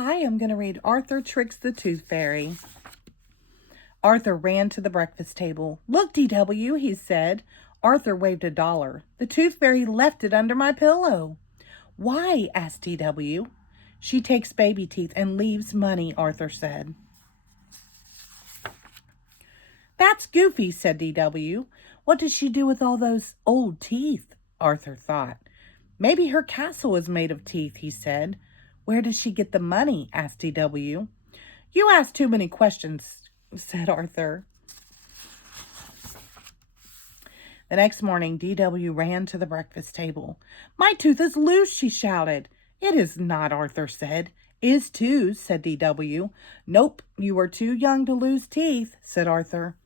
Hi, I'm going to read Arthur Tricks the Tooth Fairy. Arthur ran to the breakfast table. "Look, DW," he said. Arthur waved $1. "The Tooth Fairy left it under my pillow." "Why?" asked DW. "She takes baby teeth and leaves money," Arthur said. "That's goofy," said DW. "What does she do with all those old teeth?" Arthur thought. "Maybe her castle is made of teeth," he said. "Where does she get the money?" asked DW. "You ask too many questions," said Arthur. The next morning, DW ran to the breakfast table. "My tooth is loose," she shouted. "It is not," Arthur said. "Is too," said DW. "Nope, you are too young to lose teeth," said Arthur.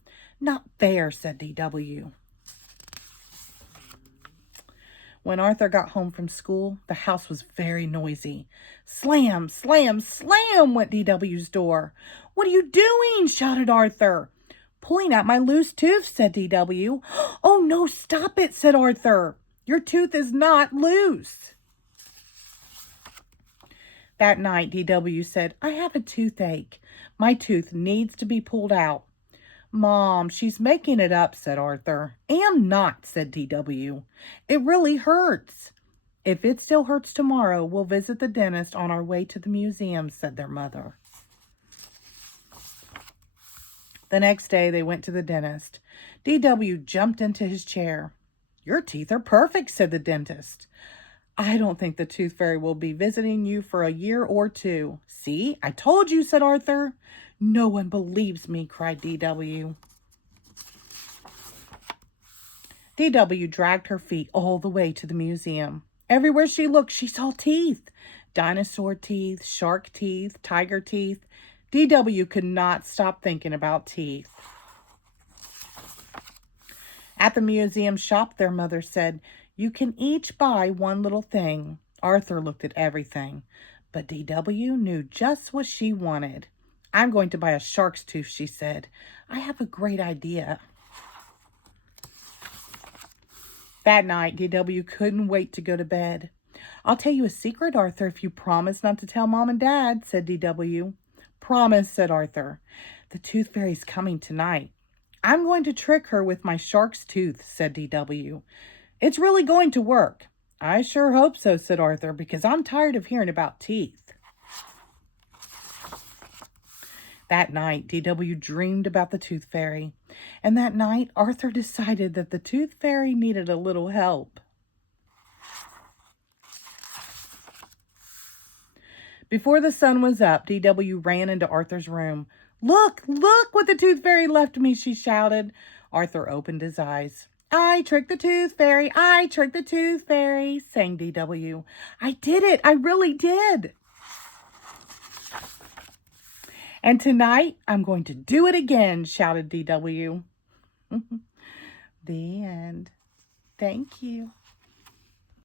"Not fair," said DW. When Arthur got home from school, the house was very noisy. Slam, slam, slam went DW's door. "What are you doing?" shouted Arthur. "Pulling out my loose tooth," said DW. "Oh, no, stop it," said Arthur. "Your tooth is not loose." That night, DW said, "I have a toothache. My tooth needs to be pulled out." "Mom, she's making it up," said Arthur. "Am not," said DW. "It really hurts." "If it still hurts tomorrow, we'll visit the dentist on our way to the museum," said their mother. The next day, they went to the dentist. DW jumped into his chair. "Your teeth are perfect," said the dentist. "I don't think the Tooth Fairy will be visiting you for a year or two." "See, I told you," said Arthur. "No one believes me," cried DW. DW dragged her feet all the way to the museum. Everywhere she looked, she saw teeth. Dinosaur teeth, shark teeth, tiger teeth. DW could not stop thinking about teeth. At the museum shop, their mother said, "You can each buy one little thing." Arthur looked at everything, but DW knew just what she wanted. "I'm going to buy a shark's tooth," she said. "I have a great idea." That night, DW couldn't wait to go to bed. "I'll tell you a secret, Arthur, if you promise not to tell Mom and Dad," said DW. "Promise," said Arthur. "The Tooth Fairy's coming tonight." "I'm going to trick her with my shark's tooth," said DW. "It's really going to work." "I sure hope so," said Arthur, "because I'm tired of hearing about teeth." That night, DW dreamed about the Tooth Fairy. And that night, Arthur decided that the Tooth Fairy needed a little help. Before the sun was up, DW ran into Arthur's room. "Look, look what the Tooth Fairy left me," she shouted. Arthur opened his eyes. "I tricked the Tooth Fairy, I tricked the Tooth Fairy," sang DW. "I did it, I really did. And tonight, I'm going to do it again," shouted DW. The end. Thank you.